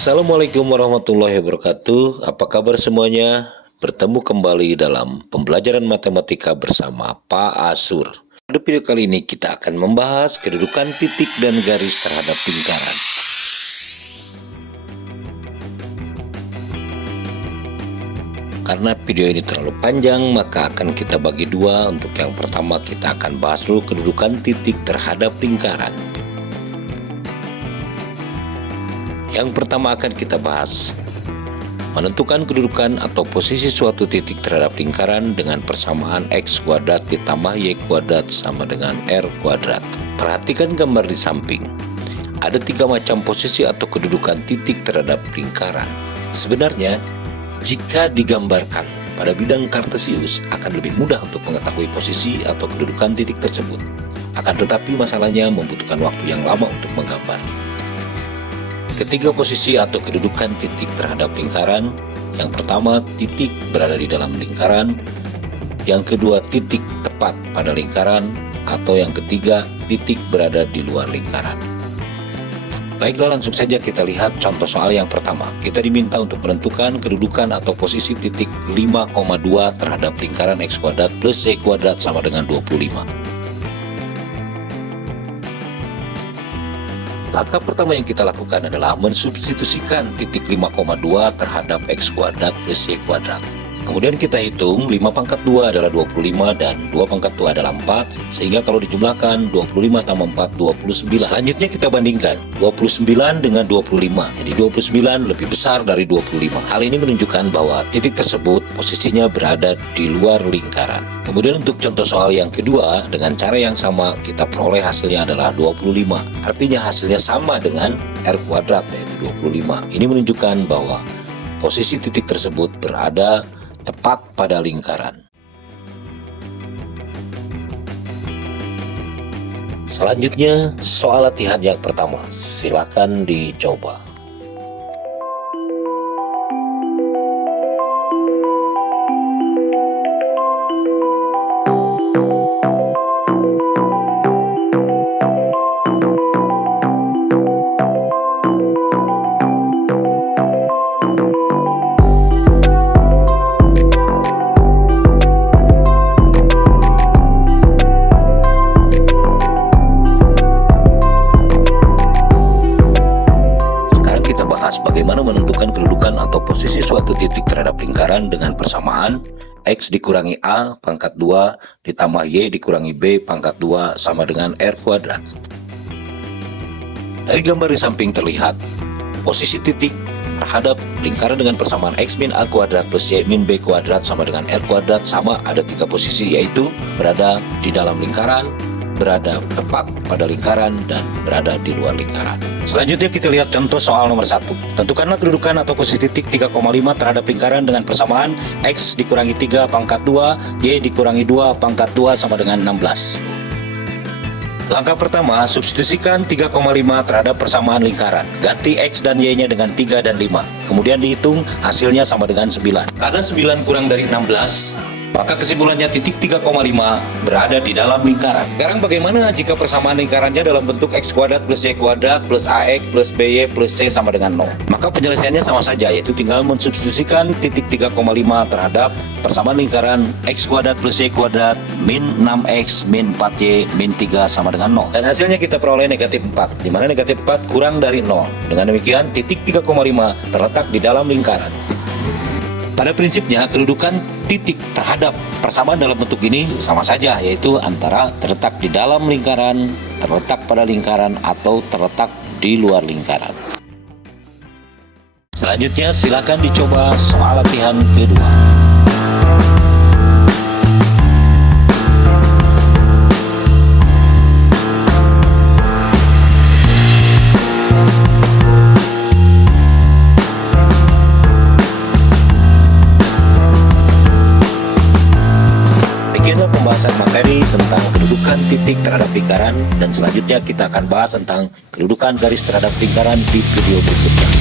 Assalamualaikum warahmatullahi wabarakatuh. Apa kabar semuanya? Bertemu kembali dalam pembelajaran matematika bersama Pak Asur. Pada video kali ini kita akan membahas kedudukan titik dan garis terhadap lingkaran. Karena video ini terlalu panjang, maka akan kita bagi dua. Untuk yang pertama kita akan bahas dulu kedudukan titik terhadap lingkaran. Yang pertama akan kita bahas menentukan kedudukan atau posisi suatu titik terhadap lingkaran dengan persamaan x kuadrat ditambah y kuadrat sama dengan r kuadrat. Perhatikan gambar di samping. Ada tiga macam posisi atau kedudukan titik terhadap lingkaran. Sebenarnya, jika digambarkan pada bidang kartesius akan lebih mudah untuk mengetahui posisi atau kedudukan titik tersebut. Akan tetapi masalahnya membutuhkan waktu yang lama untuk menggambar. Ketiga posisi atau kedudukan titik terhadap lingkaran. Yang pertama, titik berada di dalam lingkaran. Yang kedua, titik tepat pada lingkaran. Atau yang ketiga, titik berada di luar lingkaran. Baiklah, langsung saja kita lihat contoh soal yang pertama. Kita diminta untuk menentukan kedudukan atau posisi titik 5,2 terhadap lingkaran x kuadrat plus y kuadrat sama dengan 25. Langkah pertama yang kita lakukan adalah mensubstitusikan titik 5,2 terhadap x kuadrat plus y kuadrat. Kemudian kita hitung 5 pangkat 2 adalah 25 dan 2 pangkat 2 adalah 4. Sehingga kalau dijumlahkan 25 tambah 4, 29. Selanjutnya kita bandingkan 29 dengan 25. Jadi 29 lebih besar dari 25. Hal ini menunjukkan bahwa titik tersebut posisinya berada di luar lingkaran. Kemudian untuk contoh soal yang kedua, dengan cara yang sama kita peroleh hasilnya adalah 25. Artinya hasilnya sama dengan r kuadrat yaitu 25. Ini menunjukkan bahwa posisi titik tersebut berada tepat pada lingkaran. Selanjutnya, soal latihan yang pertama. Silakan dicoba. Bagaimana menentukan kedudukan atau posisi suatu titik terhadap lingkaran dengan persamaan x dikurangi a pangkat 2 ditambah y dikurangi b pangkat 2 sama dengan r kuadrat. Dari gambar di samping terlihat posisi titik terhadap lingkaran dengan persamaan x min a kuadrat plus y min b kuadrat sama dengan r kuadrat sama ada tiga posisi, yaitu berada di dalam lingkaran, berada tepat pada lingkaran, dan berada di luar lingkaran. Selanjutnya kita lihat contoh soal nomor 1. Tentukanlah kedudukan atau posisi titik 3,5 terhadap lingkaran dengan persamaan x dikurangi 3 pangkat 2, y dikurangi 2 pangkat 2 sama dengan 16. Langkah pertama, substitusikan 3,5 terhadap persamaan lingkaran. Ganti x dan y-nya dengan 3 dan 5. Kemudian dihitung, hasilnya sama dengan 9. Karena 9 kurang dari 16, maka kesimpulannya titik 3,5 berada di dalam lingkaran. Sekarang bagaimana jika persamaan lingkarannya dalam bentuk x kuadrat plus y kuadrat plus ax plus by plus c sama dengan 0? Maka penyelesaiannya sama saja, yaitu tinggal mensubstitusikan titik 3,5 terhadap persamaan lingkaran x kuadrat plus y kuadrat min 6x min 4y min 3 sama dengan 0. Dan hasilnya kita peroleh negatif 4, di mana negatif 4 kurang dari 0. Dengan demikian titik 3,5 terletak di dalam lingkaran. Pada prinsipnya, kedudukan titik terhadap persamaan dalam bentuk ini sama saja, yaitu antara terletak di dalam lingkaran, terletak pada lingkaran, atau terletak di luar lingkaran. Selanjutnya, silakan dicoba soal latihan kedua. Pembahasan materi tentang kedudukan titik terhadap lingkaran, dan selanjutnya kita akan bahas tentang kedudukan garis terhadap lingkaran di video berikutnya.